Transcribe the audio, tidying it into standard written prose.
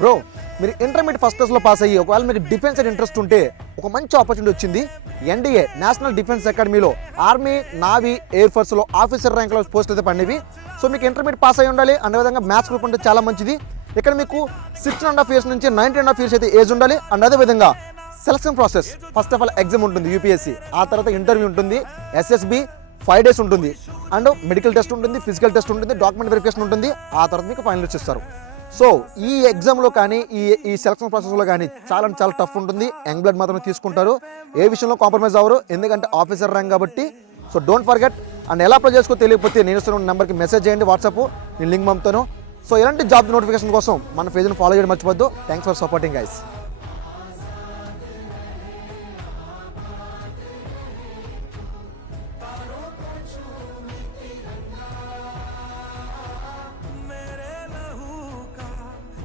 Bro మీరు intermediate first క్లాస్లో pass అయ్యి ఒకవేళ మీకు డిఫెన్స్ అండ్ ఇంట్రెస్ట్ ఉంటే ఒక మంచి ఆపర్చునిటీ వచ్చింది. ఎన్డీఏ నేషనల్ డిఫెన్స్ అకాడమీలో ఆర్మీ, నావీ, ఎయిర్ ఫోర్స్లో ఆఫీసర్ ర్యాంక్లో పోస్టులు అయితే పడినవి. సో మీకు ఇంటర్మీడియట్ పాస్ అయ్యి ఉండాలి. అండ్ విధంగా మ్యాథ్స్ గ్రూప్ ఉంటే చాలా మంచిది. ఇక్కడ మీకు 16.5 years నుంచి 19.5 years అయితే ఏజ్ ఉండాలి. అండ్ అదేవిధంగా selection process first of all exam ఉంటుంది యూపీఎస్సీ, ఆ తర్వాత ఇంటర్వ్యూ ఉంటుంది, ఎస్ఎస్బి 5 days ఉంటుంది, అండ్ మెడికల్ టెస్ట్ ఉంటుంది, ఫిజికల్ టెస్ట్ ఉంటుంది, డాక్యుమెంట్ వెరిఫికేషన్ ఉంటుంది, ఆ తర్వాత మీకు ఫైనల్ లిస్ట్ ఇస్తారు. సో ఈ ఎగ్జామ్లో కానీ ఈ సెలక్షన్ ప్రాసెస్లో కానీ చాలా టఫ్ ఉంటుంది. యంగ్ బ్లడ్ మాత్రమే తీసుకుంటారు, ఏ విషయంలో కాంప్రమైజ్ అవ్వరు, ఎందుకంటే ఆఫీసర్ ర్యాంక్ కాబట్టి. So don't forget. అండ్ ఎలా అప్లై చేసుకో తెలియకపోతే నేను ఇస్తున్న నెంబర్కి మెసేజ్ చేయండి, వాట్సాప్, నేను లింక్ పంపుతాను. సో ఇలాంటి జాబ్ నోటిఫికేషన్ కోసం మన పేజ్ని ఫాలో చేయడం మర్చిపోద్దు. Thanks for supporting guys.